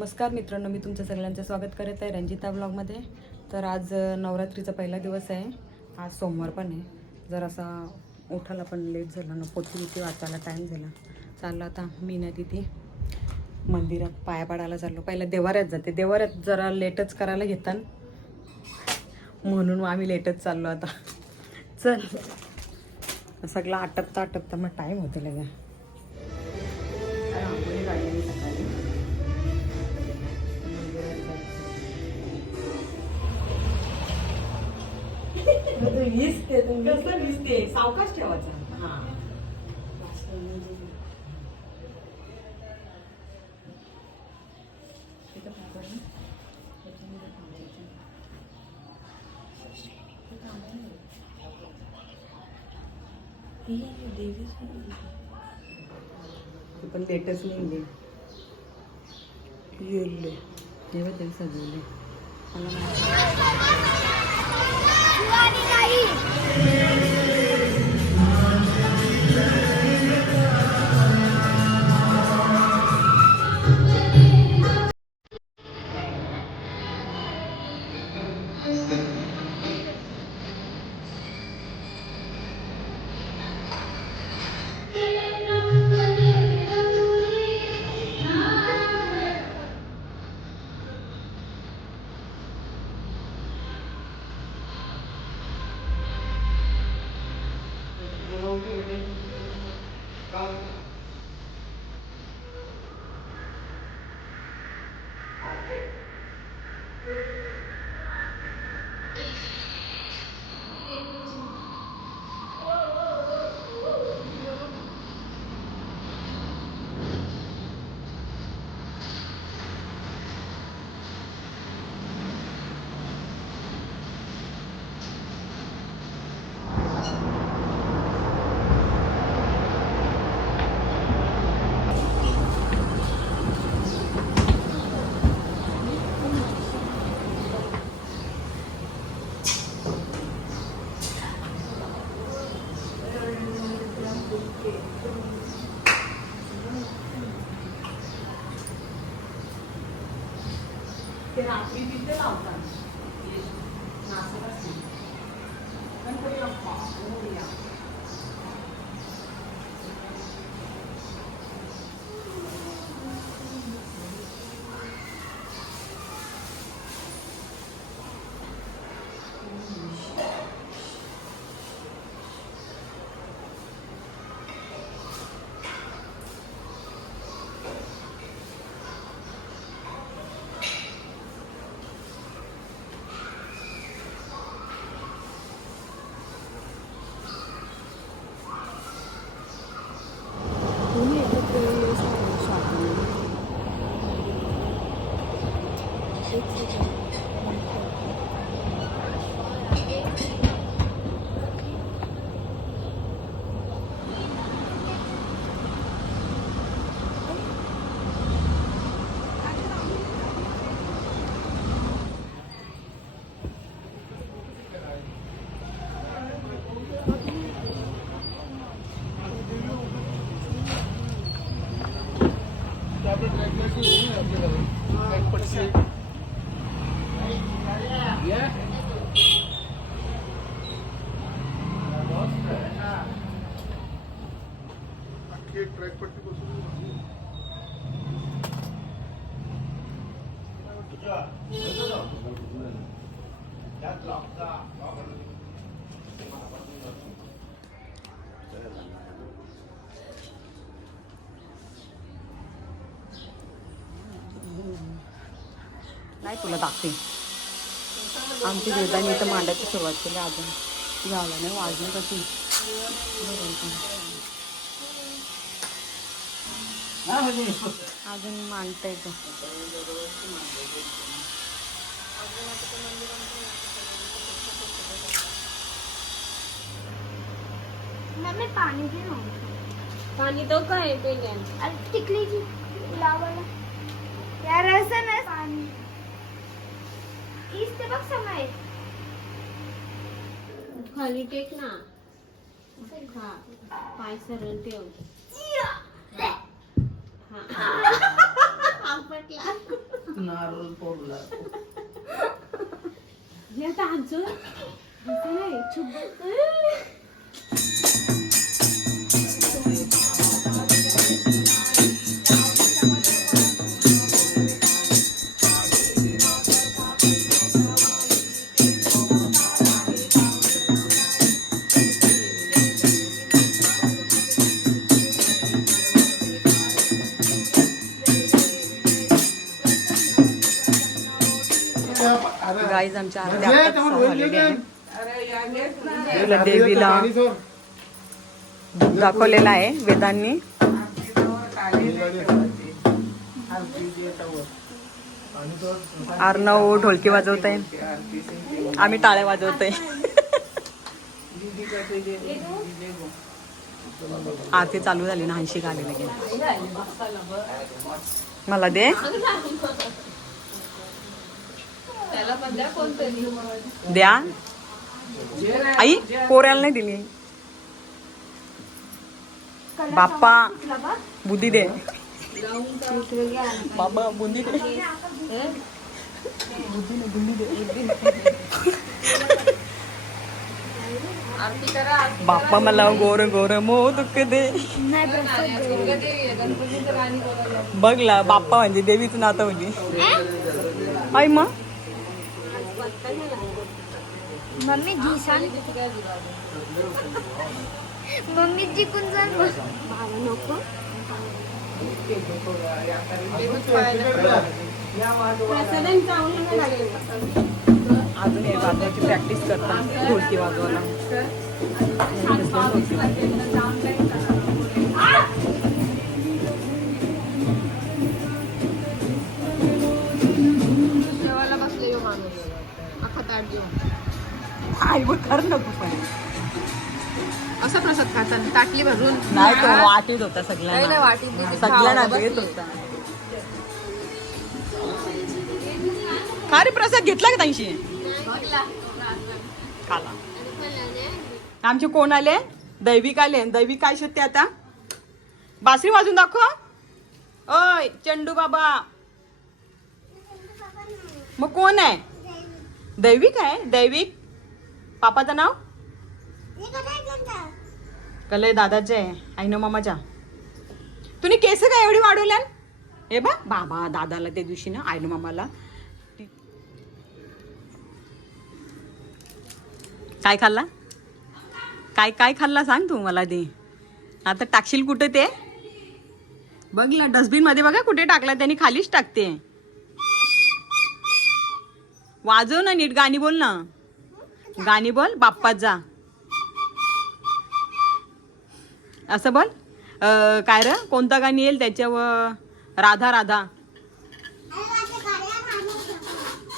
नमस्कार मित्रांनो, मी तुमचं सगळ्यांचं स्वागत करत आहे रंजिता ब्लॉगमध्ये. तर आज नवरात्रीचा पहिला दिवस आहे. आज सोमवार पण आहे. जर असा उठायला पण लेट झाला ना, पोथी वाचायला टाईम झाला. चाललं आता मी ना तिथे मंदिरात पाया पाडायला चाललो. पहिला देवाऱ्यात जाते. देवाऱ्यात जरा लेटच करायला घेतात, म्हणून आम्ही लेटच चाललो आता. चल, सगळं आटपता मग टाईम होतं लगा. कसं वीसते सावकाश ठेवायचं. पण लेटच नाही येले तेव्हा तरी सजवले ते रात्री तिथे लावतात. नाचतच नाही. गणपती बाप्पा मोरया. नाही तुला दाखते. आमची वेदाने तर मांडायची सुरुवात केली. अजून झालं नाही, वाजलं कशी अजून मांडता येतं. पाणी दे ना. पाणी तो काय पहिल्या टिकलीची लावायला यार असं ना पाणी इस ते बघ समय खाली टेक ना. हा, पाय सरळ ठेव. हा. नारळ फोडला. हे आता आमचं असं नाही छुप. गाईज आमच्या अर्ध्या झालेली आहे. आपल्या देवीला दूध दाखवलेलं आहे वेदांनी. अर्णव ढोलकी वाजवत आहे, आम्ही टाळ्या वाजवतोय. आरती चालू झाली ना, 80 गाणे लगे. मला दे द्या आई, पोऱ्याला नाही दिली. बाप्पा बुद्धी दे, बाबा बुंदी दे, बुंदी दे. बाप्पा मला गोर गोर मोदक दे. बघला बाप्पा म्हणजे देवीचं नातं म्हणजे. आई मग मम्मी जी सांग, मम्मी जी कोण सांग नको. अजून हे वाजवायची प्रॅक्टिस करतात, ढोलकी वाजवायला. आई बघ कर नको पण असा प्रसाद खातात ताटली भरून. नाही, तो वाटीत होता सगळ्यांना, सगळ्यांना देत होता. अरे प्रसाद घेतला का त्यांशी? खाला. आमचे कोण आले? दैविक आले. दैविक काय शोधते आता? बासरी वाजून दाखव. ओय चंडू बाबा. मग कोण आहे? दैविक आहे. दैविक पापाचं नाव कलय दादाचे आहे, आईनो मामाच्या. तुम्ही केस काय एवढी वाढवल्या? हे बा बाबा दादाला त्या दिवशी ना, आईनो मामाला काय खाल्ला? काय काय खाल्ला सांग तू मला ते. आता टाकशील कुठे ते? बघला डस्टबिन मध्ये बघा कुठे टाकला त्यांनी, खालीच टाकते. वाजव ना नीट, गाणी बोल ना, गाणी बोल. बाप्पात जा असं बोल. काय र कोणता गाणी येईल त्याच्यावर? राधा राधा.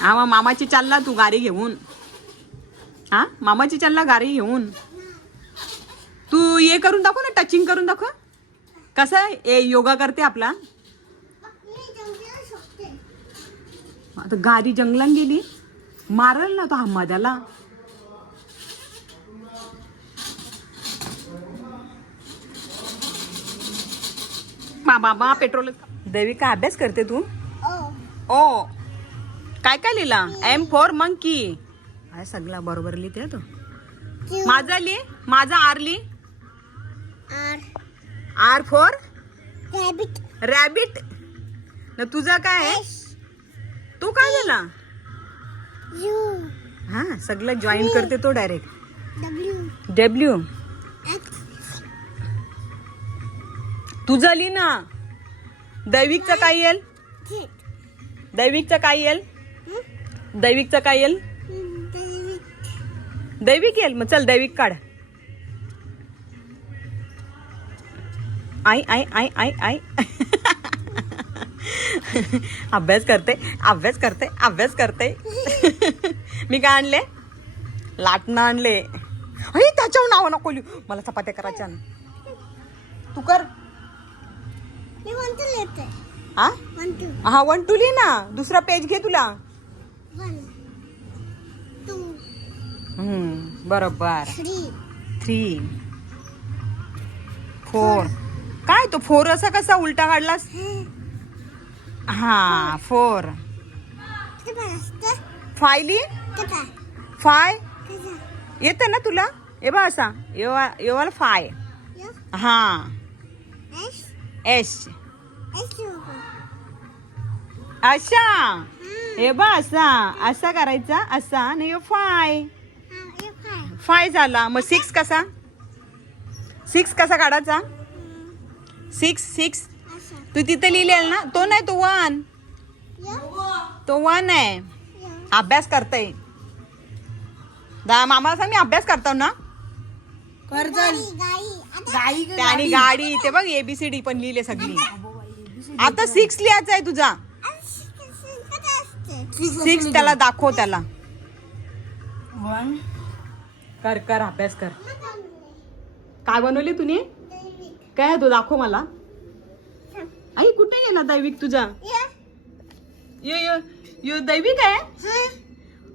हा मग मामाची चालला तू गाडी घेऊन. हा मामाची चालला गाडी घेऊन. तू हे करून दाखव ना, टचिंग करून दाखव. कसं ए योगा करते आपला. आता गाडी जंगलात गेली, मारल ना तो हमद्याला. बाबा पेट्रोल. देविका अभ्यास करते तू? ओ काय काय लिहिला? M for monkey. आहे सगळा बरोबर लिहिते तो. माझा लिहि, माझा आर लिहि. R for rabbit. रॅबिट. न तुझा काय आहे? तू काय लिहिला? यू. हा सगळं जॉईन करते तो डायरेक्ट. डब्ल्यू. डब्ल्यू. तुझा लिहि ना. दैविकचं काय येईल? दैविकचं काय येईल? दैविकचं काय येईल? दैविक येईल. मग चल दैविक काढ. आई आई आई आई आई. अभ्यास करते, अभ्यास करते, अभ्यास करते. मी काय आणले? लाटणं आणले. अरे त्याच्यावर नाव नको लिहू, मला चपात्या करायच्या ना. तू कर. मी 1 2 लिहिते. हा 1 2 हा 1 2 लिहि ना. दुसरा पेज घे तुला. 1 2 बरोबर. 3 3 4. काय तो 4 असा कसा उलटा काढलास? हा 4 फायली फाय येतं ना तुला हे बा असा येवाला फाय हा एस अशा हे बा असा असा करायचा असा आणि फाय फाय झाला मग 6 कसा 6 कसा काढायचा 6 तू तिथे लिहिलेल ना तो नाही तो 1 तो 1 आहे अभ्यास करताय मामाला सांग मी अभ्यास करतो ना कर चल गाई आणि गाडी ते बघ ABCD पण लिहिले सगळी आता 6 लिहायचा आहे तुझा 6 त्याला दाखव त्याला 1 कर अभ्यास कर काय बनवली तुम्ही काय तू दाखव मला आई कुठे गेला दैविक तुझा यो दैविक आहे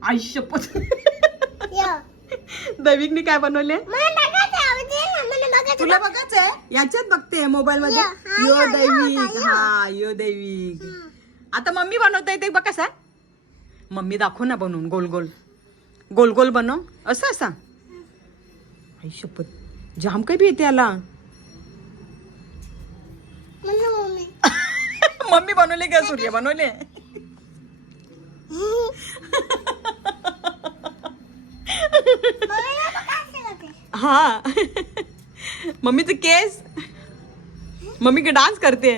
आई शपथ दैविकने काय बनवले तुला बघायचं आहे याच्यात बघते मोबाईल मध्ये यो दैविक हा यो दैविक आता मम्मी बनवता येते बघ कसा मम्मी दाखव ना बनवून गोल गोल गोल गोल बनव असं असा आई शपथ जाम काही बी येते याला मम्मी बनवले का सूर्य बनवले हा मम्मीचं केस मम्मी का डान्स करते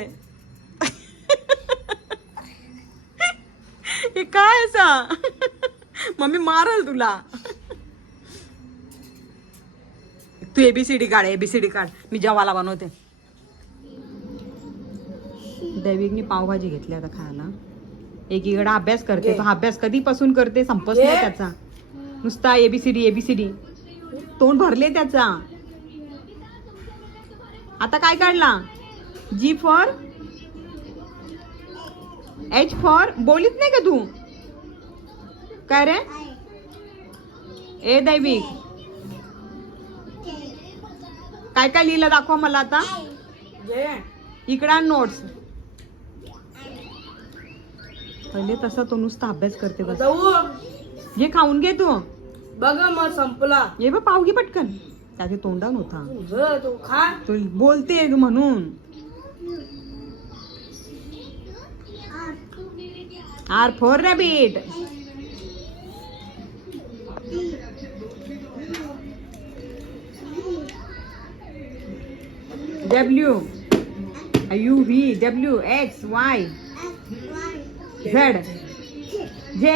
हे काय असा मम्मी मारल तुला तू ABCD काढ ABCD काढ मी जेवायला बनवते दैविकने पावभाजी घेतली आता खायला एकीकडे अभ्यास करते तो अभ्यास कधीपासून करते संपत नाही त्याचा नुसता ABCD तोंड भरले त्याचा आता काय काढला G फॉर H फॉर बोलीत नाही का तू काय रे ए दैविक काय काय लिहिलं दाखवा मला आता इकडा नोट्स पहिले तसा तो नुसता अभ्यास करते बस घे खाऊन घे तू बघ मग संपला ये बा पाव घे पटकन त्याच्या तोंडान होता तो खा तो बोलते म्हणून R for rabbit W X Y Z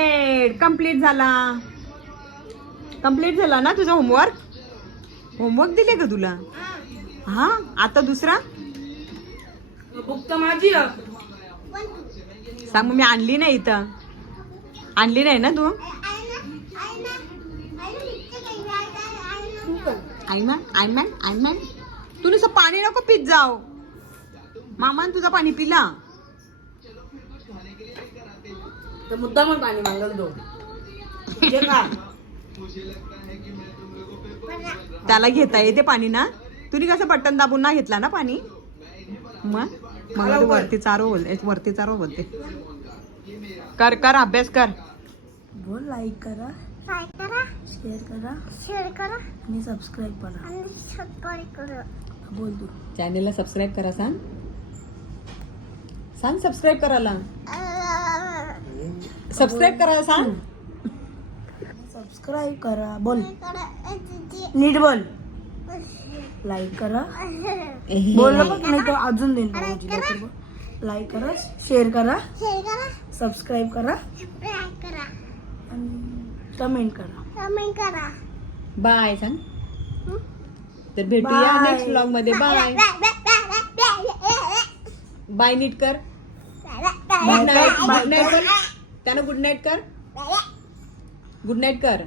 complete झाला ना तुझा होमवर्क दिले का तुला हा आता दुसरा बुक तर माझी सांग मग मी आणली नाही इथं आणली नाही ना तू आयमॅन तू नुसतं पाणी नको पित जाव मामान तुझा पाणी पिला तर मुद्दा मग पाणी मागल तो जे खा त्याला घेता येते पाणी ना तुम्ही कसं बटन दाबून ना घेतला ना पाणी मग मला वरती चारो बोलते कर अभ्यास कर बोल लाईक करा शेअर करा आणि सबस्क्राईब करा बोल तू चॅनेलला सबस्क्राईब करा सांग सबस्क्राईब करायला सांग सबस्क्राईब करा बोल नीट बोल लाईक करा बोल बघ नाही तर अजून देईन लाईक करा शेअर करा सबस्क्राईब करा आणि कमेंट करा बाय सांग तर भेटूया Bye. नेक्स्ट व्लॉग मध्ये बाय नीट कर गुड नाईट कर त्यानं गुड नाईट कर